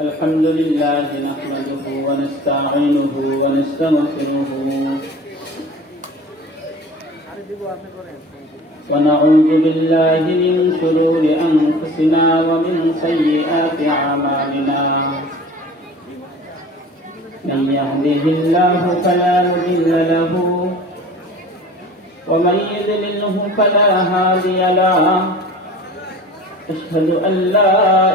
الحمد لله نحمده ونستعينه ونستغفره ونعوذ بالله من شرور أنفسنا ومن سيئات أعمالنا من يهده الله فلا مضل له ومن يضلله فلا هادي له أشهد أن لا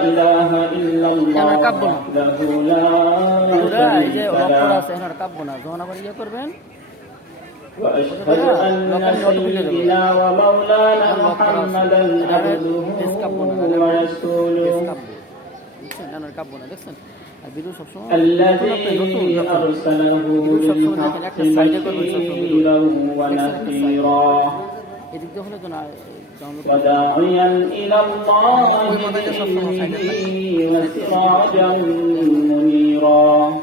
إله إلا الله وحده لا شريك له وأشهد أن سيدنا ومولانا محمدا عبده ورسوله الذي أرسله بالحق بشيرا ونذيرا وداعيا إلى الله بإذنه وسراجا منيرا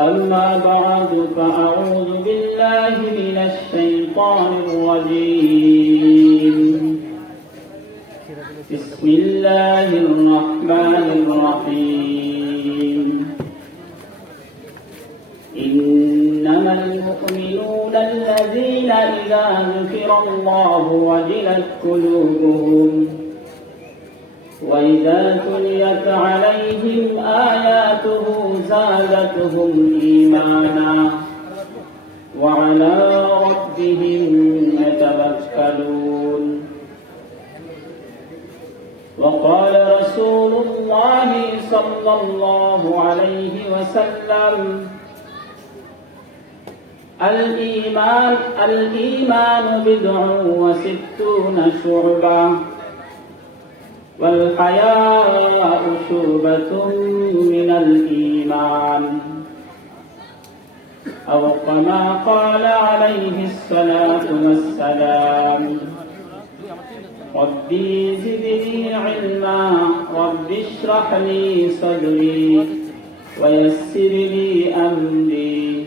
أما بعد فأعوذ بالله من الشيطان الرجيم بسم الله الرحمن الرحيم إنما المؤمنون الذين إذا ذكر الله وجلت قلوبهم وإذا تليت عليهم آياته زادتهم إيمانا وعلى ربهم يتوكلون وقال رسول الله صلى الله عليه وسلم الإيمان بضع وستون شعبة والحياء شعبة من الإيمان أو كما قال عليه الصلاة والسلام ربي زدني علما رب اشرح لي صدري ويسر لي أمري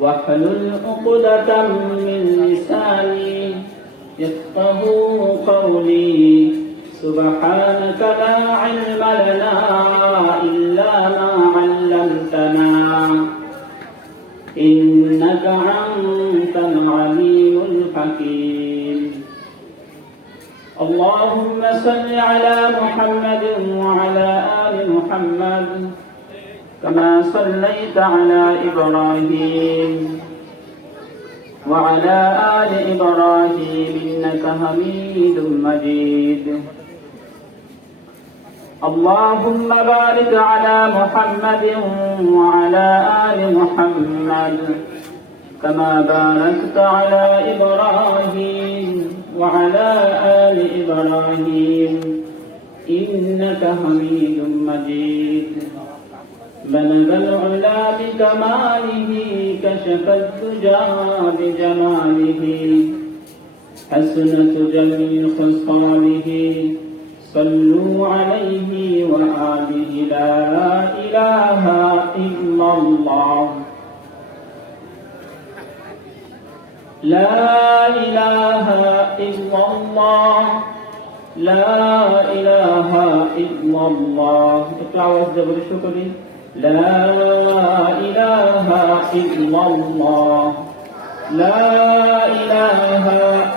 واحلل عقدة من لساني يفقهوا قولي سبحانك لا علم لنا إلا ما علمتنا إنك أنت العليم الحكيم اللهم صل على محمد وعلى آل محمد كما صليت على إبراهيم وعلى آل إبراهيم إنك حميد مجيد اللهم بارك على محمد وعلى آل محمد كما باركت على إبراهيم وعلى آل إبراهيم إنك حميد مجيد بلغ العلا بكماله كشف الدجى بجماله حسنت جميع خصاله صلوا عليه وآله لا إله إلا الله لا إله إلا الله لا إله إلا الله اقرأوا واسجدوا بالشكر لا إله إلا الله لا إله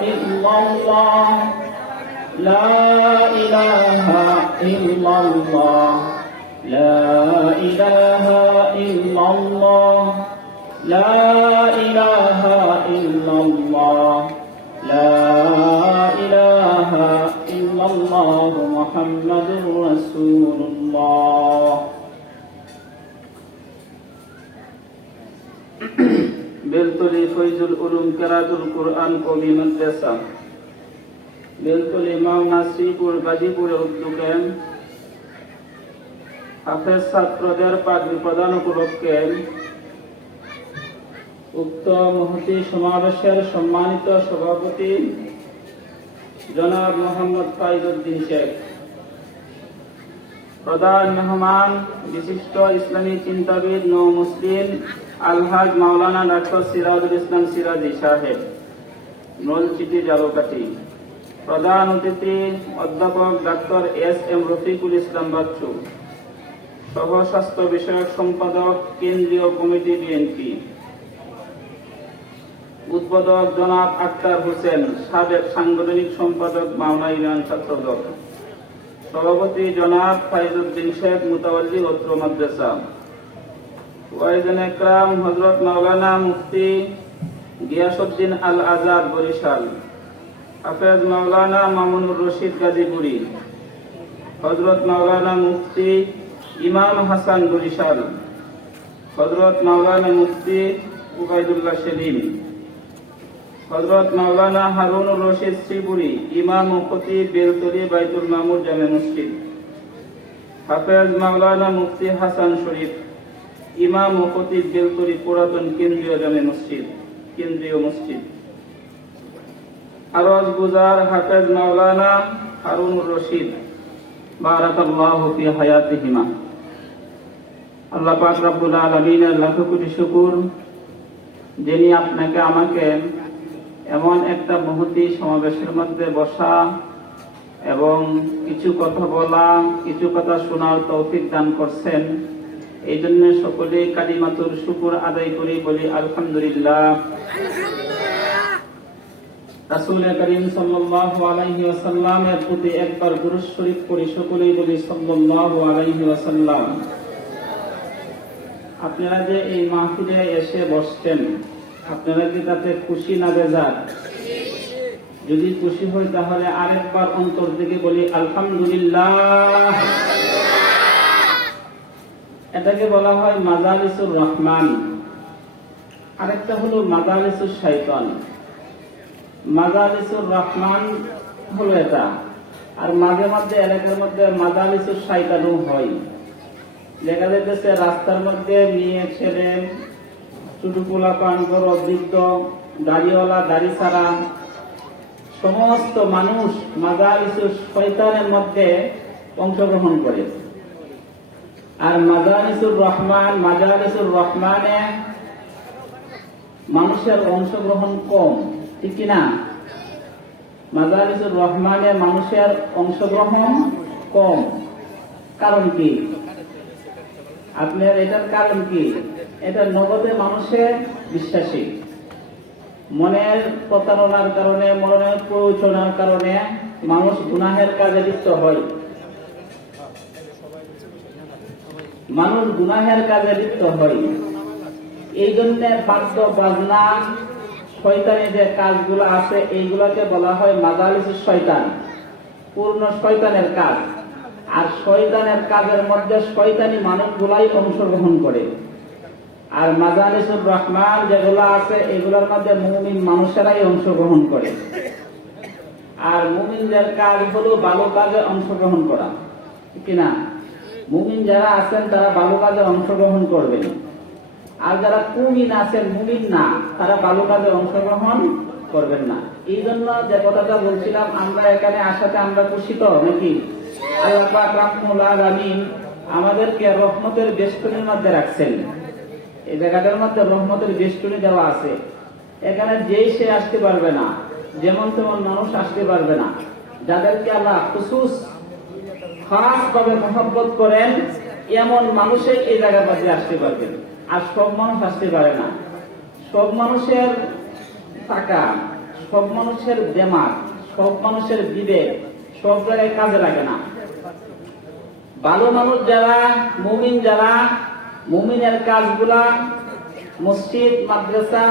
إلا الله لا إله إلا الله لا إله إلا الله لا إله إلا الله لا إله إلا الله محمد رسول الله বেলতলি ফৈজুল উলুম কেরাতুল কুরআন কওমি মাদ্রাসা বেলতলি মাওনা শ্রীপুর গাজীপুরের উদ্যোগে হাফেজ ছাত্রদের পাগড়ি প্রদান উপলক্ষে উক্ত মহতী সমাবেশের সম্মানিত সভাপতি জনাব মোহাম্মদ ফাইজউদ্দিন শেখ। প্রধান মেহমান বিশিষ্ট ইসলামী চিন্তাবিদ নৌ মুসলিম আলহাজ মাওলানা ডাক্তার সিরাজুল ইসলাম সিরাজি সাহেব, নলছিটি জালকাঠি। প্রধান অতিথি অধ্যাপক ডাক্তার এস.এম. রফিকুল ইসলাম বাচ্চু, সহ স্বাস্থ্য বিষয়ক সম্পাদক, কেন্দ্রীয় কমিটি, বিএনপি। উদ্বোধক জনাব আক্তার হোসেন, সাবেক সাংগঠনিক সম্পাদক, মাওনা ইউনিয়ন ছাত্রদল। সভাপতি জনাব ফাইজউদ্দিন শেখ, মুতাওয়াল্লি অত্র মাদ্রাসা। ওয়াইজান একরাম হযরত মাওলানা মুফতি গিয়াসউদ্দিন আল আজাদ, বরিশাল। হাফেজ মাওলানা মামুনুর রশিদ, গাজীপুরি। হযরত মাওলানা মুফতি ইমাম হাসান, বরিশাল। হযরত মাওলানা মুফতি উবাইদুল্লাহ সেলিম। হযরত মাওলানা হারুনুর রশিদ, শ্রীপুরি, ইমাম ও খতিব, বেলতলী বাইতুল মামুর জামে মসজিদ। হাফেজ মাওলানা মুফতি হাসান শরীফ, ইমাম ও খতিব, বেলতলী পুরাতন কেন্দ্রীয় জামে মসজিদ, কেন্দ্রীয় মসজিদ। আরজ গুজার হাফেজ মাওলানা হারুনুর রশিদ, বারাকাল্লাহু ফি হায়াতিহিমা। আল্লাহ পাক রব্বুল আলামিনের লাখো কোটি শুকর, যিনি আপনাকে আমাকে এমন একটা মহতী সমাবেশের মধ্যে বসা এবং কিছু কথা বলা, কিছু কথা শোনার তৌফিক দান করছেন। এই জন্য সকলেই কালিমাতুর শুকর আদায় করি, বলি আলহামদুলিল্লাহ। রাসূল করিম সাল্লাল্লাহু আলাইহি ওয়াসাল্লামের প্রতি একবার দুরূদ শরীফ পড়ি, সকলেই বলি সাল্লাল্লাহু আলাইহি ওয়াসাল্লাম। আপনারা যে এই মাহফিলে এসে বসছেন, আপনারা কি তাতে খুশি না বেজার? যদি খুশি হয় তাহলে আরেকবার অন্তর থেকে বলি আলহামদুলিল্লাহ। এটাকে বলা হয় মাজালিসুর রহমান, আরেকটা হলো মাজালিসুর শয়তান। মাজালিসুর রহমান হলো এটা, আর মাঝে মাঝে এলাকার মধ্যে মাজালিসুর শয়তানও হয়। দেখা যাচ্ছে রাস্তার মধ্যে মেয়ে, ছেলে, ছোট পোলাপান, বড়, বৃদ্ধ, দাড়িওয়ালা, দাড়ি ছাড়া সমস্ত মানুষ মাজালিসুর শয়তানের মধ্যে অংশগ্রহণ করে। আর মাজালিসুর রহমানে মানুষের অংশগ্রহণ কম, ঠিক কিনা? মাজালিসুর রহমানে মানুষের অংশগ্রহণ কম। কারণ কি? আপনার এটার কারণ কি? এটা নগদে মানুষের বিশ্বাসী, মনের প্রতারণার কারণে, মনের প্ররোচনার কারণে মানুষ গুনাহের কাজে লিপ্ত হয়। মানুষ গুনাহের কাজে লিপ্ত হয়। এই জন্য বাদ্য বাজনা, শয়তানি যে কাজগুলো আছে, এইগুলাকে বলা হয় মাজালিসুর শয়তান, পূর্ণ শয়তানের কাজ। আর শয়তানের কাজের মধ্যে শয়তানি মানুষগুলাই অংশগ্রহণ করে। আর মাজালিসুর রহমান যেগুলো আছে, এগুলোর মধ্যে মুমিন মানুষেরাই অংশগ্রহণ করে। আর মুমিনদের কাজ হলো ভালো কাজে অংশগ্রহণ করা, ঠিক কিনা? মুমিন যারা আছেন তারা ভালো কাজে অংশগ্রহণ করবেন। আর যারা কুমিন আছেন, মুমিন না, তারা ভালো কাজে অংশগ্রহণ করবেন না। এই জন্য যে কথাটা বলছিলাম, আমরা এখানে আসাতে আমরা খুশি তো নাকি? আল্লাহ পাক রব্বুল আলামিন আমাদেরকে রহমতের বেষ্টনীর মধ্যে রাখছেন। এই জায়গাটার মধ্যে রহমতের বেষ্টনী দেওয়া আছে। এখানে যেই সে আসতে পারবে না, যেমন তেমন মানুষ আসতে পারবে না। যাদেরকে আল্লাহ খুশুস খাস ভাবে মহব্বত করেন, এমন মানুষই এই জায়গার মধ্যে আসতে পারবে। আর সব মানুষ আসতে পারে না। সব মানুষের টাকা, সব মানুষের দেমাগ, সব মানুষের বিবেক সব জায়গায় কাজে লাগে না। ভালো মানুষ যারা, মুমিন যারা, মুমিনের কাজগুলা মসজিদ, মাদ্রাসা,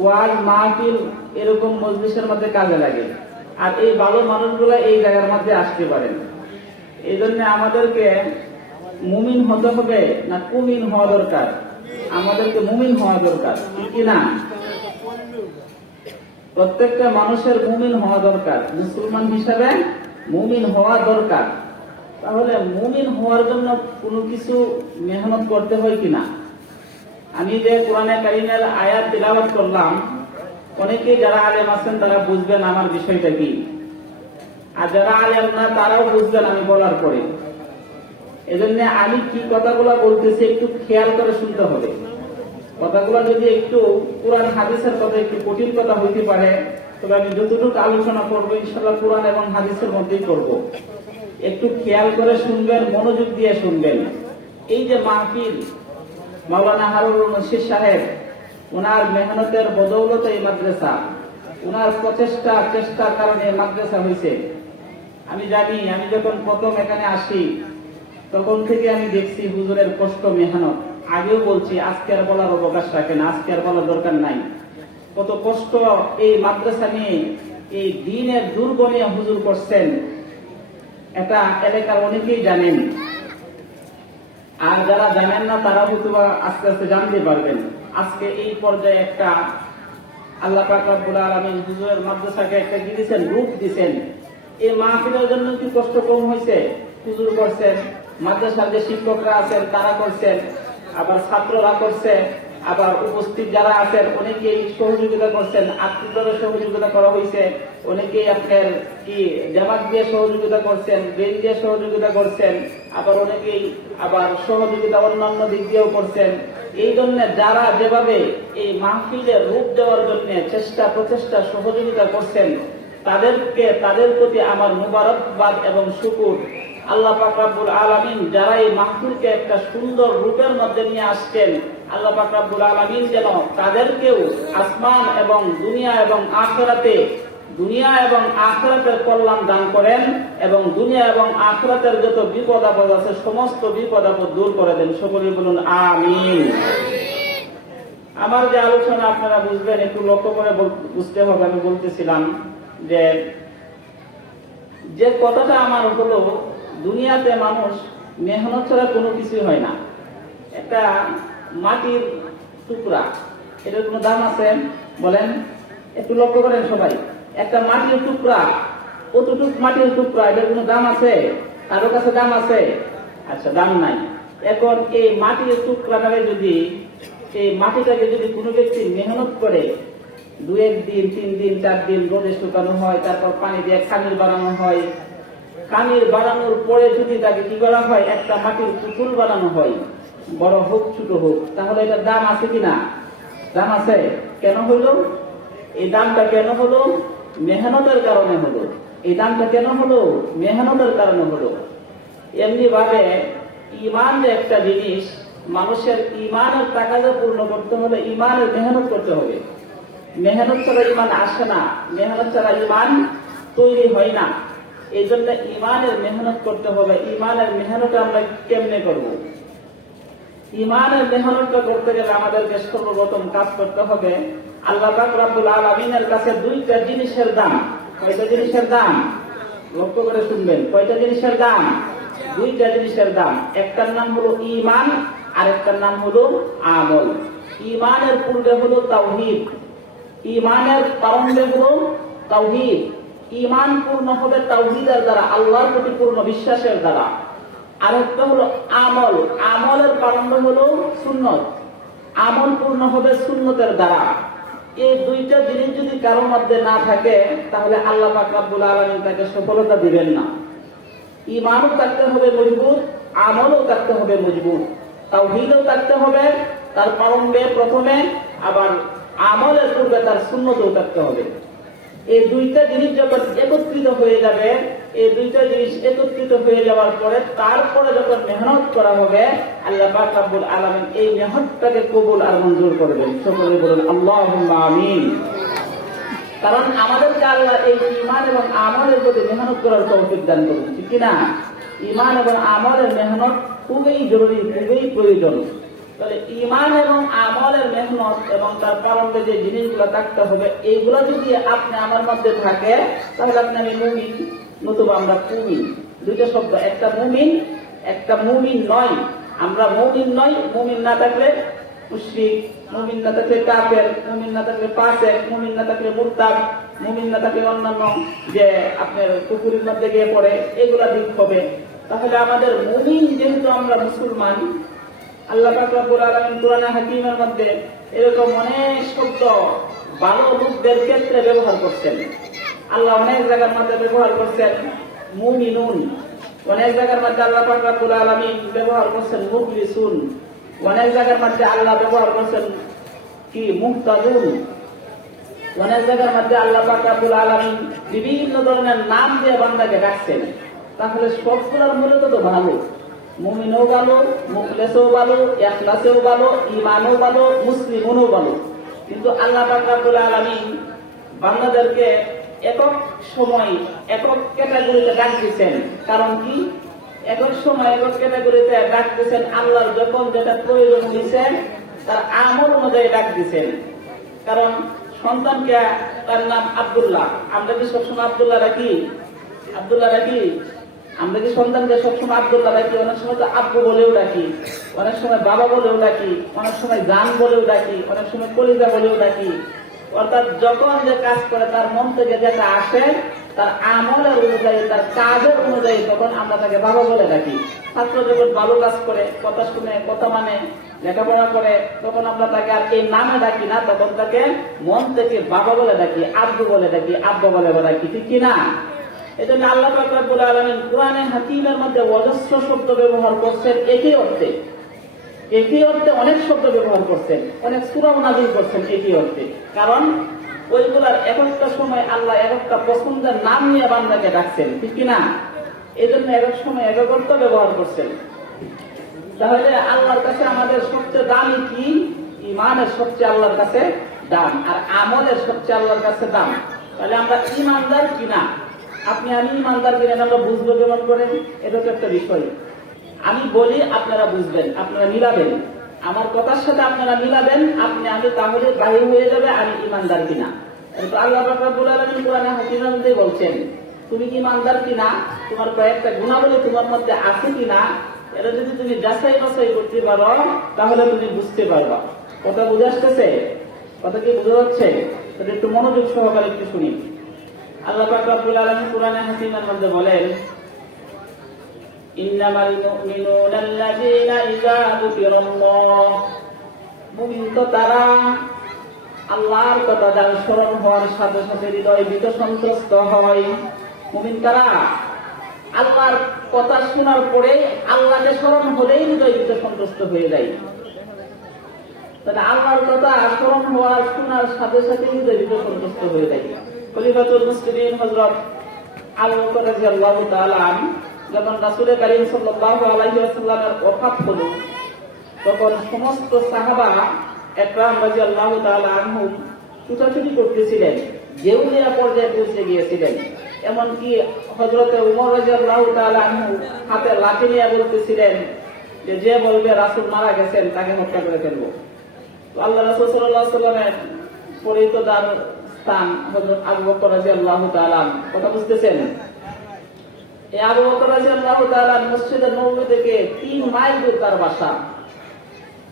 ওয়াজ, মাহফিল, এরকম মজলিসের মধ্যে কাজে লাগে। আর এই ভালো মানুষগুলা এই জায়গার মধ্যে আসতে পারেন। এই জন্য আমাদেরকে মুমিন হতে হবে না কুমিন হওয়া দরকার? আমাদেরকে মুমিন হওয়া দরকার, ঠিক কিনা? প্রত্যেকটা মানুষের মুমিন হওয়া দরকার, মুসলমান হিসাবে মুমিন হওয়া দরকার। তাহলে মুমিন হওয়ার জন্য কোনো কিছু মেহনত করতে হয় কিনা? আমি যে কোরআনে কারীমের আয়াত তিলাওয়াত করলাম, অনেকে যারা আলেম আছেন তারা বুঝবেন আমার বিষয়টা কি। আর যারা আলেম না তারাও বুঝবেন আমি বলার পরে। এজন্য আমি কি কথাগুলো বলতেছি একটু খেয়াল করে শুনতে হবে। কথাগুলো যদি একটু কোরআন হাদিসের কথা একটু কঠিন কথা হইতে পারে, তবে আমি যতটুকু আলোচনা করবো ইনশাআল্লাহ কোরআন এবং হাদিসের মধ্যেই করব। একটু খেয়াল করে শুনবেন, মনোযোগ দিয়ে শুনবেন। এই যে মাহফিল, মাওলানা হারুনুর রশিদ সাহেব ওনার মেহনতের বদৌলতে এই মাদ্রাসা, ওনার চেষ্টার কারণে মাদ্রাসা হয়েছে। আমি জানি, আমি যখন প্রথম এখানে আসি তখন থেকে আমি দেখছি হুজুরের কষ্ট মেহনত। আগেও বলছি, আজকে আর বলার অবকাশ রাখেন, আজকে আর বলার দরকার নাই। কত কষ্ট এই মাদ্রাসা নিয়ে, এই দ্বীনের দুর্গ নিয়ে হুজুর করছেন, এটা এলাকার অনেকেই জানেন। আর যারা জানেন না তারা হয়তো আস্তে আস্তে জানতে পারবেন। আজকে এই পর্যায়ে একটা আল্লাহ পাক রব্বুল আলামিন হুজুরের মাদ্রাসাকে একটা কি দিয়েছেন, রূপ দিয়েছেন। এই মাহফিলের জন্য কি কষ্ট কম হয়েছে? হুজুর করছেন, মাদ্রাসার যে শিক্ষকরা আছেন তারা করছেন, আবার ছাত্ররা করছে, আবার উপস্থিত যারা আছেন অনেকেই সহযোগিতা করছেন, আত্মীয়রা সহযোগিতা করা হয়েছে, অনেকেই আপনার কি জামাত দিয়ে সহযোগিতা করছেন, বেল দিয়ে সহযোগিতা করছেন, আবার অনেকেই আবার সহযোগিতা অন্যান্য দিক দিয়েও করছেন। এই জন্য যারা যেভাবে এই মাহফিলের রূপ দেওয়ার জন্য প্রচেষ্টা সহযোগিতা করছেন, তাদের প্রতি আমার মুবারকবাদ এবং শুকর। আল্লাহ পাক রব্বুল আলামিন যারা এই মাহফিলকে একটা সুন্দর রূপের মধ্যে নিয়ে আসছেন, আল্লাহ পাক রব্বুল আলামিন যেন তাদেরকেও আসমান এবং দুনিয়া এবং আখিরাতের কল্যাণ দান করেন এবং দুনিয়া এবং আখিরাতের যত বিপদ আপদ আছে সমস্ত বিপদ আপদ দূর করে দেন। সকলে বলুন আমিন। আমার যে আলোচনা আপনারা বুঝবেন, একটু লক্ষ্য করে বুঝতে হবে। আমি বলতেছিলাম যে কথাটা আমার হলো, দুনিয়াতে মানুষ মেহনত ছাড়া কোনো কিছু হয় না। একটা মাটির টুকরা, এটার কোনো দাম আছে? বলেন, একটু লক্ষ্য করেন সবাই। একটা মাটির টুকরা, কতটুক মাটির টুকরা, এটার কোনো দাম আছে? কারো কাছে দাম আছে? আচ্ছা, দাম নাই। এখন এই মাটির টুকরাটাকে যদি, এই মাটিটাকে যদি কোনো ব্যক্তি মেহনত করে, 2 দিন 3 দিন 4 দিন রোদে শুকানো হয়, তারপর পানি দিয়ে খামির বানানো হয়, খামির বানানোর পরে যদি তাকে কি করা হয়, একটা মাটির পুতুল বানানো হয়, বড় হোক ছোট হোক, তাহলে এটার দাম আছে কিনা? দাম আছে। কেন হলো? এই দামটা কেন হলো? মেহনতের কারণে হলো। এই দামটা কেন হলো? মেহনতের কারণে হলো। এমনি ভাবে ঈমান যে একটা জিনিস, মানুষের ঈমানের তাকাদা পূর্ণ করতে হলে ঈমানের মেহনত করতে হবে। মেহনত ছাড়া ঈমান আসে না, মেহনত ছাড়া ঈমান তৈরি হয় না। এই জন্য ঈমানের মেহনত করতে হবে। ঈমানের মেহনত আমরা কেমনে করব? ঈমানের মেহনতটা করতে গেলে আমাদেরকে সর্বপ্রথম কাজ করতে হবে, আল্লাহ পাক রব্বুল আলামিনের কাছে 2টা জিনিসের দাম। কয়টা জিনিসের দাম? লক্ষ্য করে শুনবেন। কয়টা জিনিসের দাম? 2টা জিনিসের দাম। একটার নাম হলো ঈমান, আর একটার নাম হলো আমল। ঈমানের পূর্বে হলো তাওহীদ, ঈমানের প্রারম্ভে হলো তাওহীদ। ঈমান পূর্ণ হবে তাওহীদের দ্বারা, আল্লাহর প্রতি পূর্ণ বিশ্বাসের দ্বারা। আরেকটা হলো আমল, আমলের প্রারম্ভ হলো সুন্নত, আমল পূর্ণ হবে সুন্নতের দ্বারা। এই 2টা জিনিস যদি কারোর মধ্যে না থাকে, তাহলে আল্লাহ পাক রব্বুল আলামিন তাকে সফলতা দিবেন না। ঈমানও থাকতে হবে মজবুত, আমলও থাকতে হবে মজবুত, তাওহীদও থাকতে হবে তার প্রারম্ভে প্রথমে, আবার আমলের পূর্বে তার সুন্নতও থাকতে হবে। এই 2টা জিনিস যখন একত্রিত হয়ে যাবে, এই 2টা জিনিস একত্রিত হয়ে যাওয়ার পরে তারপরে যখন মেহনত করা হবে, আল্লাহ পাক রব্বুল আলামিন এই মেহনতটাকে কবুল আর মঞ্জুর করবেন। সকলে বলুন আল্লাহুম্মা আমিন। কারণ আমাদেরকে আল্লাহ এই ঈমান এবং আমলের প্রতি মেহনত করার তৌফিক দান করুন, ঠিক কি না? ঈমান এবং আমলের মেহনত খুবই জরুরি, খুবই প্রয়োজন। তাহলে ঈমান এবং আমলের মেহনত এবং তার প্রারম্ভে যে জিনিসগুলো থাকতে হবে, এইগুলো যদি আপনি আমার মধ্যে থাকে, তাহলে আপনি আমি মুমিন, নতুবা আমরা মুমিন। 2টা শব্দ, একটা মুমিন, একটা মুমিন নয়। আমরা মুমিন নয়, মুমিন না থাকলে মুশরিক, মুমিন না থাকলে কাফের, মুমিন না থাকলে ফাসিক, মুমিন না থাকলে মুরতাদ, মুমিন না থাকলে অন্যান্য যে আপনার কুফরের মধ্যে গিয়ে পড়ে, এগুলা দিক হবে। তাহলে আমাদের মুমিন যেহেতু আমরা মুসলমান, আল্লাহ পাক রব্বুল আলামিন কোরআনে হাকিমের মধ্যে এরকম অনেক শব্দ ভালো লোকদের ক্ষেত্রে ব্যবহার করছেন। আল্লাহ অনেক জায়গার মধ্যে ব্যবহার করছেন মুমিনুন, অনেক জায়গার মধ্যে আল্লাহ পাক রব্বুল আলামিন ব্যবহার করছেন মুখলিসুন, অনেক জায়গার মধ্যে আল্লাহ ব্যবহার করছেন কি মুহতাদুন, অনেক জায়গার মধ্যে আল্লাহ পাক রব্বুল আলামিন বিভিন্ন ধরনের নাম দিয়ে বান্দাকে ডাকছেন। তাহলে সবগুলোর মূলত তো ভালো, মুমিনও ভালো, মুখলেসও ভালো, ইখলাসও ভালো, ঈমানও ভালো, মুসলিমও ভালো। কিন্তু আল্লাহ পাক রব্বুল আলামিন বান্দাদেরকে একক সময় একক ক্যাটাগরিতে ডাক দিচ্ছেন। কারণ কি? একক সময় একক ক্যাটাগরিতে ডাক দিচ্ছেন আল্লাহর যখন যেটা প্রয়োজন হয়েছে তার আমল অনুযায়ী ডাক দিচ্ছেন। কারণ সন্তানকে তার নাম আব্দুল্লাহ, আমরা কি সবসময় আব্দুল্লাহ রাখি? আব্দুল্লাহ রাখি? আমরা কি সন্তানকে সবসময় আব্দুল্লাহ রাখি? অনেক সময় তো আব্বু বলেও ডাকি, অনেক সময় বাবা বলেও ডাকি, অনেক সময় জান বলেও ডাকি, অনেক সময় কলিজা বলেও ডাকি। অর্থাৎ যখন যে কাজ করে তার মন থেকে যেটা আসে তার আমলের অনুযায়ী, তার কাজের অনুযায়ী তখন আমরা তাকে বাবা বলে ডাকি। ছাত্র যখন ভালো কাজ করে, কথা শুনে, কথা মানে, লেখাপড়া করে, তখন আমরা তাকে আর এই নামে ডাকি না, তখন তাকে মন থেকে বাবা বলে ডাকি, আব্বু বলে ডাকি, আব্বা বলে ডাকি, ঠিক কিনা? এই জন্য আল্লাহ পাক রব্বুল আলামিন কোরআনে হাকিমের মধ্যে অজস্র শব্দ ব্যবহার করছেন একই অর্থে। একই অর্থে অনেক শব্দ ব্যবহার করছেন, অনেক সূরাও নাযিল করছেন একই অর্থে। কারণ ওইগুলার এক একটা সময় আল্লাহ এক একটা পছন্দের নাম নিয়ে বান্দাকে ডাকছেন, ঠিক কিনা? এই জন্য এক এক সময় এক এক অর্থ ব্যবহার করছেন। তাহলে আল্লাহর কাছে আমাদের সবচেয়ে দামি কি? ঈমানের সবচেয়ে আল্লাহর কাছে দাম, আর আমলের সবচেয়ে আল্লাহর কাছে দাম। তাহলে আমরা ঈমানদার কিনা, আপনি আমি ঈমানদার কিনা আমরা বুঝবো কেমন করে? এটা তো একটা বিষয়। আমি বলি, আপনারা বুঝবেন, আপনারা মিলাবেন, আমার কথার সাথে আপনারা মিলাবেন, আপনি আমি তাহলে বাহির হয়ে যাবে আমি ঈমানদার কিনা। তো আল্লাহ পাক রব্বুল আলামিন কোরআনে হাকিমের মধ্যে বলছেন, তুমি কি ঈমানদার কিনা, তোমার কয়েকটা গুণাবলী তোমার মধ্যে আছে কিনা, এটা যদি তুমি যাচাই বাছাই করতে পারো তাহলে তুমি বুঝতে পারবা। কথা বুঝে আসতেছে? কথা কি বুঝা যাচ্ছে? তাহলে একটু মনোযোগ সহকারে একটু শুনি। আল্লাহ পাক রব্বুল আলামিন কোরআনে হাকিমের মধ্যে বলেন, ইন্নামাল মুমিনুনা আল্লাযীনা ইযা যুকিরাল্লাহ, মুমিন তো তারা আল্লাহর কথা যার স্মরণ হওয়ার সাথে সাথে হৃদয় ভীত সন্ত্রস্ত হয়। মুমিন তারা আল্লাহর কথা শোনার পরে আল্লাহকে স্মরণ হলেই হৃদয় ভীত সন্ত্রস্ত হয়ে যায়। তাহলে আল্লাহর কথা স্মরণ হওয়ার শোনার সাথে সাথে হৃদয় ভীত সন্ত্রস্ত হয়ে যায়। খলিফাতুল মুসলিমিন হযরত আবু বকর রাদিয়াল্লাহু তাআলা আনহু যখন রাসূল কারীম সাল্লাল্লাহু আলাইহি ওয়াসাল্লামের ওফাত হলো, তখন সমস্ত সাহাবা একরাম রাদিয়াল্লাহু তাআলা আনহুম ছুটাছুটি করতেছিলেন, দেউলিয়া পর্যায়ে পৌঁছে গিয়েছিলেন। এমনকি হযরতে উমর রাদিয়াল্লাহু তাআলা আনহু হাতে লাঠি নিয়ে বলতেছিলেন যে যে বলবে রাসূল মারা গেছেন তাকে হত্যা করে ফেলবো। তো আল্লাহ রাসূল সাল্লাল্লাহু আলাইহি ওয়াসাল্লামের পরিহিতদার স্থান হযরত আবু বকর রাদিয়াল্লাহু তাআলা, কথা বুঝতেছেন? এই আবু বকর রাদিয়াল্লাহু তাআলা মসজিদে নববী থেকে 3 মাইল দূর তার বাসা,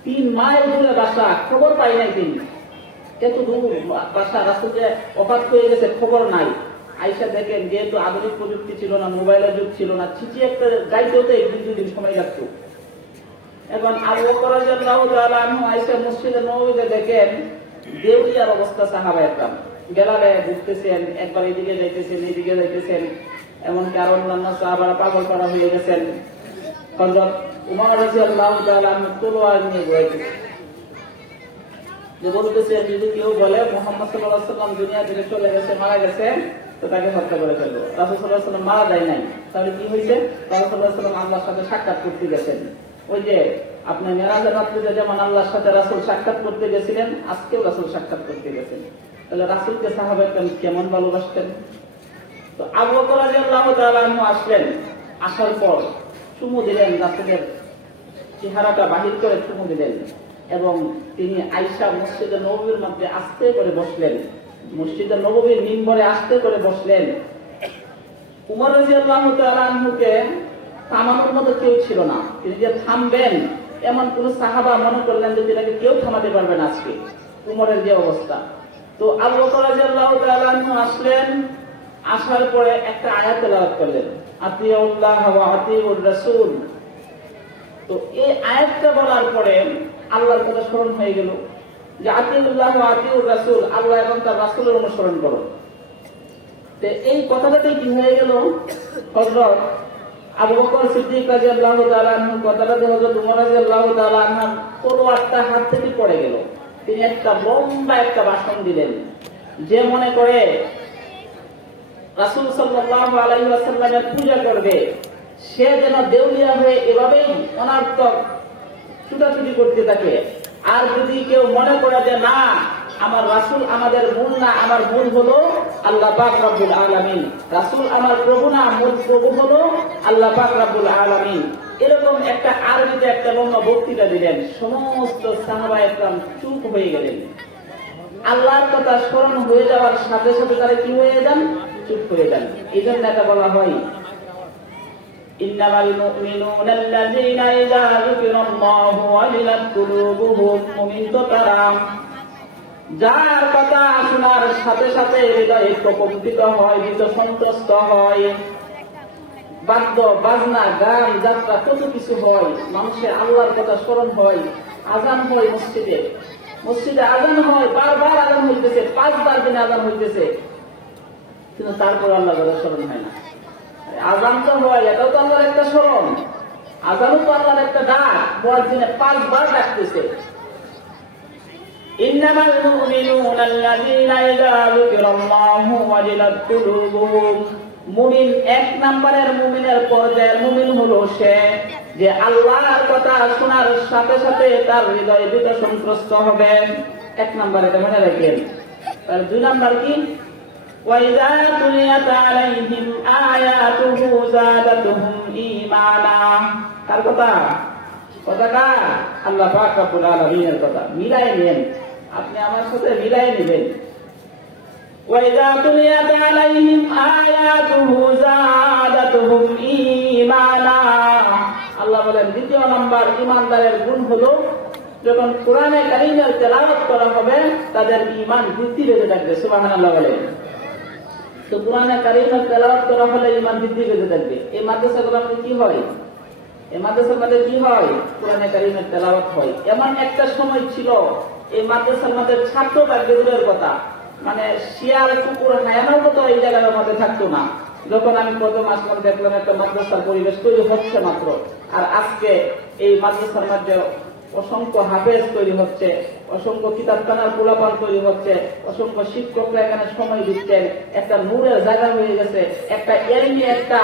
3 মাইল দূরে বাসা, খবর পাই নাই তিনি। এত দূর বাসা, রাসূল যে ওফাত হয়ে গেছে খবর নাই। আয়েশা দেখেন, যেহেতু আধুনিক প্রযুক্তি ছিল না, মোবাইলের যুগ ছিল না, চিঠি একটা যাইতেও তো 1-2 দিন সময় লাগতো। এখন আবু বকর রাদিয়াল্লাহু তাআলা আনহু আয়েশা মসজিদে নববীতে দেখেন দেউলিয়ার অবস্থা, সাহাবা একরাম গেলালে ঘুরতেছেন, একবার এদিকে যাইতেছেন, এদিকে যাইতেছেন, এমনকি আরো অন্যান্য সাহাবারা পাগল করা হয়ে গেছেন। হযরত উমর রাদিয়াল্লাহু তাআলা আনহু তলোয়ার নিয়ে ঘুরাইতেছেন, যে বলতেছেন যদি কেউ বলে মুহাম্মদ সাল্লাল্লাহু আলাইহি ওয়াসাল্লাম দুনিয়া থেকে চলে গেছে, মারা গেছে, তো তাকে হত্যা করে ফেলবো। রাসূল সাল্লাল্লাহু আলাইহি ওয়াসাল্লাম মারা যায় নাই, তাহলে কি হয়েছে? রাসূল সাল্লাল্লাহু আলাইহি ওয়াসাল্লাম আল্লাহর সাথে সাক্ষাৎ করতে গেছেন। ওই যে আপনি মেরাজের রাত্রিতে যেমন আল্লাহর সাথে রাসূল সাক্ষাৎ করতে গেছিলেন, আজকেও রাসূল সাক্ষাৎ করতে গেছেন। তাহলে রাসূলকে সাহাবায়ে কেরাম কেমন ভালোবাসতেন। তো আবু বকর রাদিয়াল্লাহু তাআলা আনহু আসলেন, আসার পর চুমু দিলেন, রাসূলের চেহারাটা বাহির করে চুমু দিলেন, এবং তিনি আয়েশা মসজিদে নববীর মধ্যে আস্তে করে বসলেন, মসজিদে নববীর মিম্বরে আস্তে করে বসলেন। উমর রাদিয়াল্লাহু তাআলা আনহুকে থামানোর মতো কেউ ছিল না, তিনি যে থামবেন এমন কোন সাহাবা মনে করলেন যে তাকে কেউ থামাতে পারবে না আজকে, উমরের যে অবস্থা। তো আবু বকর রাদিয়াল্লাহু তাআলা আনহু আসলেন, আসার পরে একটা আয়াত তেলাওয়াত করলেন, আতিউল্লাহ ওয়া আতিউর রাসূল। তো এই আয়াতটা বলার পরে আল্লাহর কথা স্মরণ হয়ে গেল যে আতিউল্লাহ ওয়া আতিউর রাসূল, আল্লাহ এবং তার রাসূলের অনুসরণ করো। তো এই কথাটাতে কি হয়ে গেল, হযরত আবু বকর সিদ্দিক রাদিয়াল্লাহু তাআলা আনহু কথাটাতে হযরত উমর রাদিয়াল্লাহু তাআলা আনহু তলোয়ারটা হাত থেকে পড়ে গেল। তিনি একটা লম্বা একটা ভাষণ দিলেন, যে মনে করে রাসূল সাল্লাল্লাহু আলাইহি ওয়াসাল্লামের পূজা করবে সে যেন দেউলিয়া হয়ে এভাবেই অনার্থক ছুটাছুটি করতে থাকে। আর যদি কেউ মনে করে যে না, আমার রাসূল আমাদের মূল না, আমার মূল হলো আল্লাহ পাক রব্বুল আলামিন, রাসূল আমার প্রভু না, মূল প্রভু হলো আল্লাহ পাক রব্বুল আলামিন, এরকম একটা আরবিতে একটা লম্বা বক্তৃতা দিলেন। সমস্ত সাহাবায়ে কেরাম চুপ হয়ে গেলেন। আল্লাহর কথা স্মরণ হয়ে যাওয়ার সাথে সাথে তারা কি হয়ে যান, চুপ হয়ে যান। এই জন্য এটা বলা হয় ইন্নামাল মুমিনুনা আল্লাযীনা ইযা যুকিরাল্লাহু ওয়াজিলাত কুলুবুহুম, মুমিন তো তারা যার কথা শোনার সাথে সাথে হৃদয় প্রকম্পিত হয়, সন্ত্রস্ত হয়। বাদ্য বাজনা গান যাত্রা কত কিছু হয়, মানুষের আল্লাহর কথা স্মরণ হয়। আজান হয় মসজিদে, মসজিদে আজান হয়, বারবার আজান হইতেছে, 5 বার দিনে আজান হইতেছে, কিন্তু তারপর আল্লাহর কথা স্মরণ হয় না। আজান তো হয়, এটাও তো আল্লাহর একটা স্মরণ, আজানও তো আল্লাহর একটা ডাক, মুয়াজ্জিনে 5 বার ডাকতেছে। ইন্নামাল মুমিনুনা আল্লাযীনা ইযা যুকিরাল্লাহু ওয়াজিলাত কুলুবুহুম, মুমিন 1 নম্বরের মুমিনের পর্যায়ের মুমিন হলো সে যে আল্লাহর কথা শোনার সাথে সাথে তার হৃদয় সন্ত্রস্ত হবে। 1 নম্বর, এটা মনে রাখেন। আর 2 নম্বর কি, ওয়াইযা তুলিয়াত আলাইহিম আয়াতুহু যাদাতুহুম ঈমানা। কার কথা? কথাটা আল্লাহ পাক রব্বুল আলামিনের কথা। মিলাই নেন, আপনি আমার সাথে মিলাই নেবেন। ওয়াইযা তুলিয়াত আলাইহিম আয়াতুহু যাদাতুহুম ঈমানা। আল্লাহ বলেন 2 নম্বর ঈমানদারের গুণ হলো যখন কোরআনে কারীমের তেলাওয়াত করা হবে তাদের ঈমান বৃদ্ধি পেতে থাকবে। সুবহানাল্লাহ বলেন। তো কোরআনে কারীমের তেলাওয়াত করা হলে ঈমান বৃদ্ধি পেতে থাকবে। এই মাদ্রাসাগুলোতে কি হয়, এই মাদ্রাসার মধ্যে কি হয়, কোরআনে কারীমের তেলাওয়াত হয়। এমন একটা সময় ছিল এই মাদ্রাসার মধ্যে ছাত্র থাকবে দূরের কথা, মানে শিয়াল কুকুর হায়ানোর মতো এই জায়গার মধ্যে থাকতো না। যখন আমি প্রথম আসলাম দেখলাম একটা মাদ্রাসার পরিবেশ তৈরি হচ্ছে মাত্র, আর আজকে এই মাদ্রাসার মধ্যে অসংখ্য হাফেজ তৈরি হচ্ছে, অসংখ্য কিতাবখানার পোলাপান তৈরি হচ্ছে, অসংখ্য শিক্ষকরা এখানে সময় দিচ্ছেন, একটা নূরের জায়গা হয়ে গেছে, একটা এলমি একটা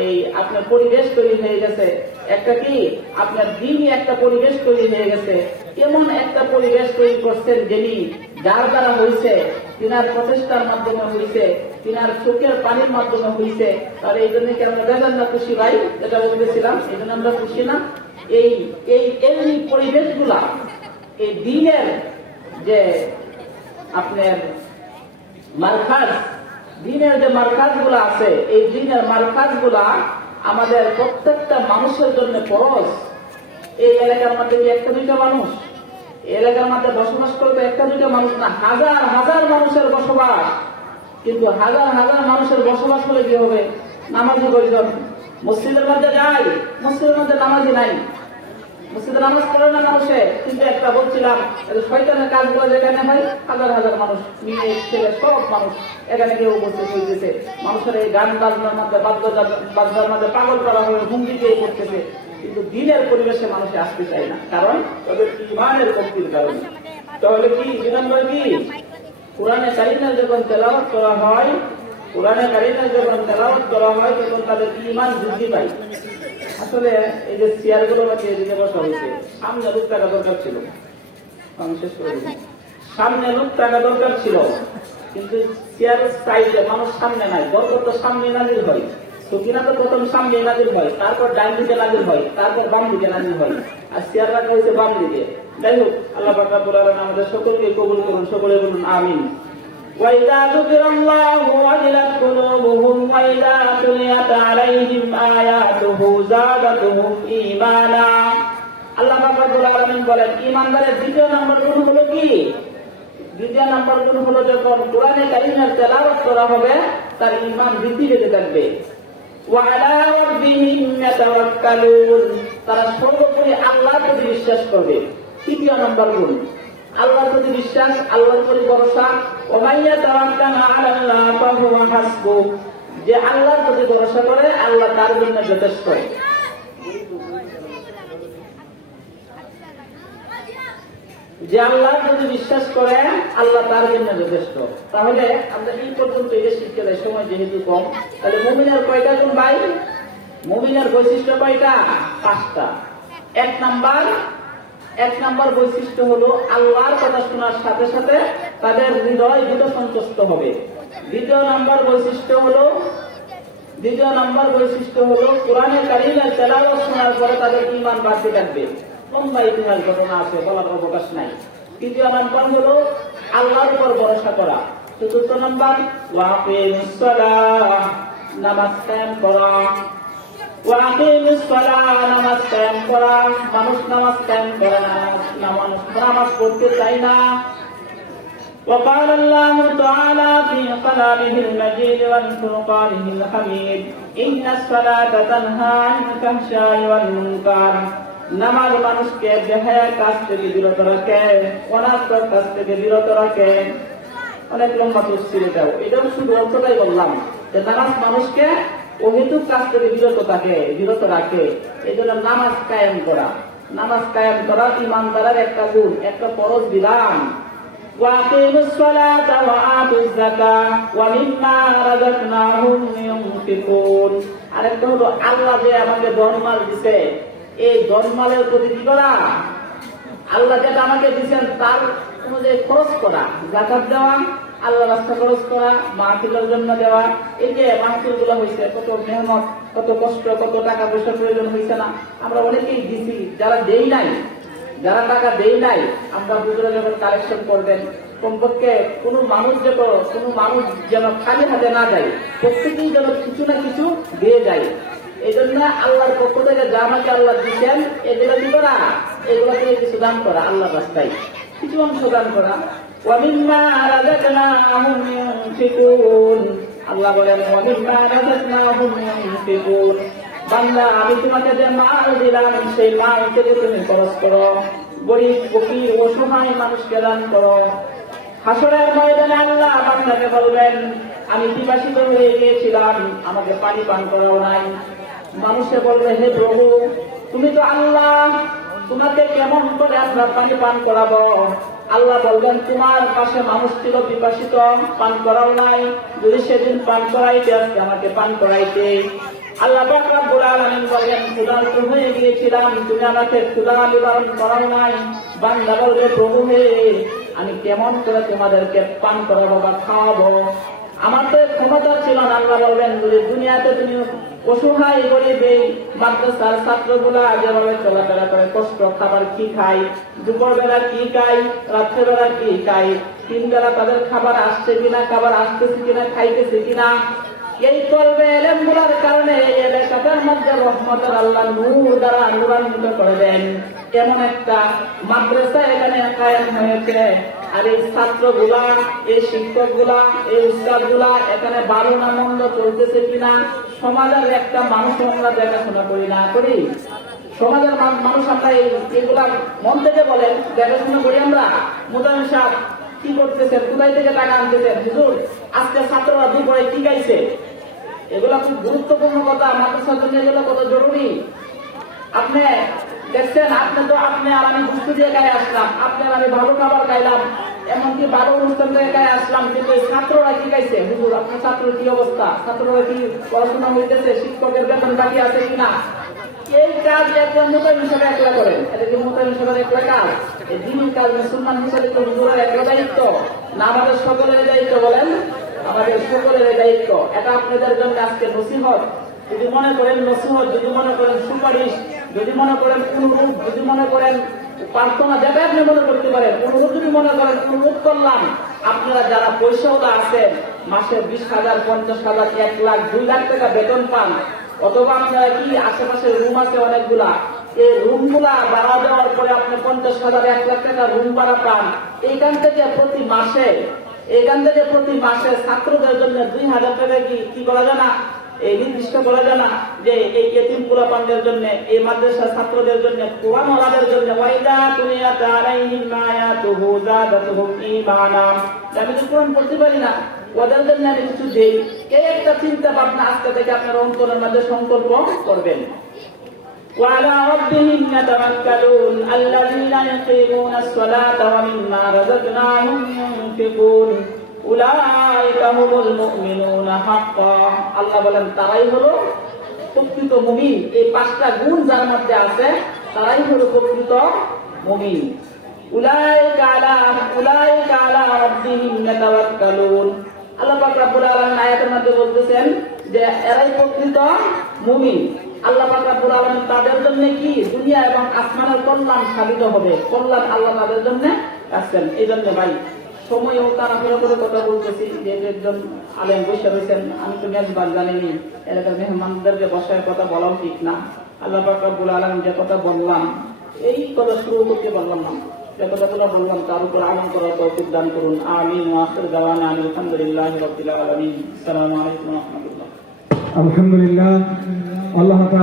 এই আপনার পরিবেশ তৈরি হয়ে গেছে, একটা কি আপনার দ্বীনি একটা পরিবেশ তৈরি হয়ে গেছে। এমন একটা পরিবেশ তৈরি করছেন যিনি, যার দ্বারা হয়েছে, তিনার প্রচেষ্টার মাধ্যমে হয়েছে, তিনার চোখের পানির মাধ্যমে হয়েছে। আর এই জন্য কি আমরা বেজান খুশি ভাই, যেটা বলতেছিলাম, এই জন্য আমরা খুশি না? এই এমনি পরিবেশগুলা, এই দ্বীনের যে আপনার মারকাজ, দ্বীনের যে মারকাজ গুলা আছে, এই দ্বীনের মারকাজ গুলা আমাদের প্রত্যেকটা মানুষের জন্য ফরজ। এই এলাকার মধ্যে 1-2টা মানুষ, এই এলাকার মধ্যে বসবাস করবে 1-2টা মানুষ না, হাজার হাজার মানুষের বসবাস। কিন্তু হাজার হাজার মানুষের বসবাস হলে কি হবে, নামাজি কয়জন? মসজিদের মধ্যে যায়, মসজিদের মধ্যে নামাজি নাই, মসজিদে নামাজ পড়ে না মানুষে। কিন্তু একটা বলছিলাম, শয়তানের কাজগুলো যেখানে হয়, হাজার হাজার মানুষ, মেয়ে ছেলে সব মানুষ এখানে কেউ উপস্থিত হয়েছে। মানুষের এই গান বাজনার মধ্যে, বাজনার মধ্যে পাগল করা হয়ে হুমকি দিয়ে করতেছে। কিন্তু দিনের পরিবেশে মানুষে আসতে চায় না, কারণ তাদের ঈমানের কমতির কারণে। তাহলে কি 2 নম্বর কি, কোরআনে কারীমের যখন তেলাওয়াত করা হয়, কোরআনে কারীমের যখন তেলাওয়াত করা হয় তখন তাদের ঈমান বৃদ্ধি পায়। আসলে এই যে চেয়ারগুলো বাকি এদিকে বসা হয়েছে, সামনে লোক টাকা দরকার ছিল, শেষ করে দিই, সামনে লোক টাকা দরকার ছিল, কিন্তু চেয়ার সাইডে মানুষ সামনে নাই। দরকার তো সামনে নাজির হয়, সুকিনা তো প্রথম সামনে নাজির হয়, তারপর ডান দিকে নাজির হয়, তারপর বাম দিকে নাজির হয়, আর চেয়ার রাখা হয়েছে বাম দিকে। যাই হোক, আল্লাহ পাক রব্বুল আলামিন আমাদের সকলকে কবুল করুন, সকলে বলুন আমিন। وَإِذَا ذُكِرَ اللَّهُ وَجِلَتْ قُلُوبُهُمْ وَإِذَا تُلِيَتْ عَلَيْهِمْ آيَاتُهُ زَادَتْهُمْ ঈমানা। আল্লাহ পাক রব্বুল আলামিন বলেন, ঈমানদারের 2 নম্বর গুণ হলো কি? 2 নম্বর গুণ হলো যখন কোরআনে কারীমের তেলাওয়াত করা হবে তার ঈমান বৃদ্ধি পেতে থাকবে। ওয়া আলা রাব্বিহিম ইয়াতাওয়াক্কালুন, তারা সর্বোপরি আল্লাহর প্রতি বিশ্বাস করবে। 3 নম্বর গুণ, আল্লাহর প্রতি বিশ্বাস, আল্লাহর প্রতি ভরসা। ওমাইয়া তাওয়াক্কাল আলাল্লাহ ফাহুয়া হাসবুহ, যে আল্লাহর প্রতি ভরসা করে আল্লাহ তার জন্য যথেষ্ট। যে আল্লাহর প্রতি বিশ্বাস করে আল্লাহ তার জন্য যথেষ্ট। তাহলে আমরা এই পর্যন্ত এটা শিখতে যাই, সময় যেহেতু কম। তাহলে মুমিনের কয়টা গুণ ভাই? মুমিনের বৈশিষ্ট্য কয়টা? 5টা। এক নাম্বার বৈশিষ্ট্য হলো আল্লাহর কথা শোনার সাথে সাথে তাদের হৃদয় দুটো সন্তুষ্ট হবে। দ্বিতীয় নাম্বার বৈশিষ্ট্য হলো কোরআনের কারিমের তেলাওয়াত শোনার পরে তাদের ঈমান বাড়তে থাকবে। লম্বা ইতিহাস ঘটনা আছে, বলার অবকাশ নাই। তৃতীয় নাম্বার হলো আল্লাহর উপর ভরসা করা। চতুর্থ নাম্বার ওয়াকিমুস সালাহ, নামাজ কায়েম করা। ওয়াকিমুস সালাহ, নামাজ কায়েম করা। মানুষ নামাজ কায়েম করে না, নামাজ পড়তে চায় না। وقال الله تعالى في كلامه المجيد والفرقانه الحميد إن الصلاة تنهى عن الفحشاء والمنكر। নামাজ মানুষকে বেহায়ার কাজ থেকে বিরত রাখে, অনাত্মক কাজ থেকে বিরত রাখে। অনেক লম্বা তফসির এটাও শুধু অর্থটাই বললাম যে নামাজ মানুষকে অহেতুক কাজ থেকে বিরত রাখে। এই জন্য নামাজ কায়েম করা ইমানদারের একটা গুণ, একটা ফরজ বিধান। ওয়াকিমুস সালাতা ওয়া আতুজ যাকাত ওয়া মিম্মা রাযাকনাহুম ইউনফিকুন। আরেকটা হলো আল্লাহ যে আমাকে ধনমাল দিছে, এই ধনমালের প্রতি কি করা? আল্লাহ যেটা আমাকে দিচ্ছেন তার অনুযায়ী খরচ করা, যাকাত দেওয়া, আল্লাহ রাস্তা খরচ করা, মাহফিলের জন্য দেওয়া। এই যে মাহফিল গুলো হয়েছে, কত মেহনত, কত কষ্ট, কত টাকা পয়সার প্রয়োজন হয়েছে না? আমরা অনেকেই দিছি। যারা টাকা দেই নাই, আমরা হুজুরা যখন কালেকশন করবেন, কমপক্ষে কোনো মানুষ যেন খালি হাতে না যায়, প্রত্যেকেই যেন কিছু না কিছু দিয়ে যায়। এই জন্য আল্লাহর পক্ষ থেকে যা আমাকে আল্লাহ দিচ্ছেন এগুলো কি করা? এগুলো থেকে কিছু দান করা, আল্লাহর রাস্তায় কিছু অংশ দান করা। ওয়া মিম্মা রাযাকনাহুম ইউনফিকুন। আল্লাহ বলেন ওয়া মিম্মা রাযাকনাহুম ইউনফিকুন, বান্দা আমি তোমাকে যে মাল দিলাম সেই মাল থেকে তুমি খরচ করো, গরিব ফকির অসহায় মানুষকে দান করো। হাসরের ময়দানে আল্লাহ বান্দাকে বলবেন আমি পিপাসিত হয়ে গিয়েছিলাম, আমাকে পানি পান করাও নাই। মানুষে বলবে হে প্রভু তুমি তো আল্লাহ, তোমাকে কেমন করে আমরা পানি পান করাবো? আল্লাহ বলবেন তোমার পাশে মানুষ ছিল পিপাসিত, পান করাও নাই। যদি সেদিন পান করাইতে আজকে আমাকে পান করাইতে। আল্লাহ পাক রব্বুল আলামিন বলেন ক্ষুধার্ত হয়ে গিয়েছিলাম, তুমি আমাকে ক্ষুধা নিবারণ করাও নাই। বান্দা বলবে প্রভু হে আমি কেমন করে তোমাদেরকে পান করাবো বা খাওয়াবো? আমার তো ক্ষমতা ছিল না। আল্লাহ বলবেন যদি দুনিয়াতে তুমি অসহায় গরিব এই মাদ্রাসার ছাত্রগুলা যেভাবে চলাফেরা করে, কষ্ট, খাবার কি খাই, দুপুরবেলা কি খাই, রাত্রেবেলা কি খাই, 3 বেলা তাদের খাবার আসছে কিনা, খাবার আসতেছে কিনা, খাইতেছে কিনা, এই কলবে এলেম গুলার কারণে এই এলাকাটার মধ্যে রহমতের আল্লাহ নূর দ্বারা নূরান্বিত করে দেন। এমন একটা মাদ্রাসা এখানে কায়েম হয়েছে। আর এই ছাত্রগুলা, এই শিক্ষকগুলা, এই উস্তাদগুলা এখানে ভালো না মন্দ চলতেছে কিনা সমাজের একটা মানুষ আমরা দেখাশোনা করি। সমাজের মানুষ আমরা এইগুলা মন থেকে বলেন দেখাশোনা করি। আমরা মোতায়েন সাহেব কি করতেছেন, কোথায় থেকে টাকা আনতেছেন, হুজুর আজকে ছাত্ররা দুপুরে কি গাইছে, এগুলা খুব গুরুত্বপূর্ণ কথা। মাদ্রাসার জন্য এগুলো কত জরুরি। আপনি দেখছেন, আপনি আর আমি গুস্তু দিয়ে গায়ে আসলাম, আপনি আর আমি ভালো খাবার খাইলাম, এমনকি ভালো অনুষ্ঠান থেকে গায়ে আসলাম, কিন্তু ছাত্ররা কি গাইছে, হুজুর আপনার ছাত্রের কি অবস্থা, ছাত্ররা কি পড়াশোনা হইতেছে, শিক্ষকের বেতন বাকি আছে কিনা? এই কাজ একজন মোতায়েন হিসেবে একলা করেন। এটা কি মোতায়েন হিসেবে একলা কাজ? এই দিনের কাজ মুসলমান হিসেবে তো হুজুরের একলা দায়িত্ব না, আমাদের সকলের দায়িত্ব? বলেন আমাদের সকলের দায়িত্ব। এটা আপনাদের জন্য আজকে নসিহত। যদি মনে করেন নসিহত, যদি মনে করেন সুপারিশ, যদি মনে করেন অনুরোধ, যদি মনে করেন প্রার্থনা, যেটা আপনি মনে করতে পারেন, অনুরোধ যদি মনে করেন, অনুরোধ করলাম আপনারা যারা পয়সাওয়ালা আছেন, মাসে 20,000, 50,000, 1 লাখ, 2 লাখ টাকা বেতন পান, অথবা আপনারা কি আশেপাশে রুম আছে অনেকগুলা, এই রুমগুলা ভাড়া দেওয়ার পরে আপনি 50,000, 1 লাখ টাকা রুম ভাড়া পান, এইখান থেকে প্রতি মাসে ছাত্রদের জন্য 2,000 টাকা কি করা যায় না? এই নির্দিষ্ট করা যায় না যে এই এতিম পোলাপানদের জন্য, এই মাদ্রাসা ছাত্রদের জন্য, কোরআন ওয়ালাদের জন্য ওয়াইদা তুলিয়াত আলাইহিম আয়াতুহু যাদাতুহুম ঈমানা। আমি তো কোরআন পড়তে পারি না, ওদের জন্য আমি কিছু দেই। এই একটা চিন্তা ভাবনা আজকে থেকে আপনার অন্তরের মধ্যে সংকল্প করবেন। وعلى ربهم يتوكلون الذين يقيمون الصلاة ومما رزقناهم ينفقون أولئك هم المؤمنون حقا। আল্লাহ বলেন তারাই হলো প্রকৃত মুমিন। এই পাঁচটা গুণ যার মধ্যে আছে তারাই হলো প্রকৃত মুমিন। উলাইকা আলা রাব্বিহিম ইয়াতাওয়াক্কালুন। আল্লাহ পাক রব্বুল আলামিন আয়াতের মধ্যে বলতেছেন যে এরাই প্রকৃত মুমিন। আল্লাহ পাক রব্বুল আলামিন তাদের জন্য কি দুনিয়া এবং আসমানের কল্যাণ সাধিত হবে, কল্যাণ আল্লাহ তাদের জন্য রাখছেন। এই জন্য ভাই সময়ও তারা করে কথা বলতেছি, যে একজন আলেম বসে রয়েছেন, আমি তো মেজবান জানিনি, এলাকার মেহমানদেরকে বসায় কথা বলাও ঠিক না। আল্লাহ পাক রব্বুল আলামিন যে কথা বললাম, এই কথা শুরু করতে বললাম না, যে কথাগুলো বললাম তার উপর আমল করার তৌফিক দান করুন। আমিন। ওয়া আখিরু দাওয়ানা আলহামদুলিল্লাহি রাব্বিল আলামিন। আসসালামু আলাইকুম ওয়া রাহমাতুল্লাহ। আলহামদুলিল্লাহ। আল্লাহ তাআলা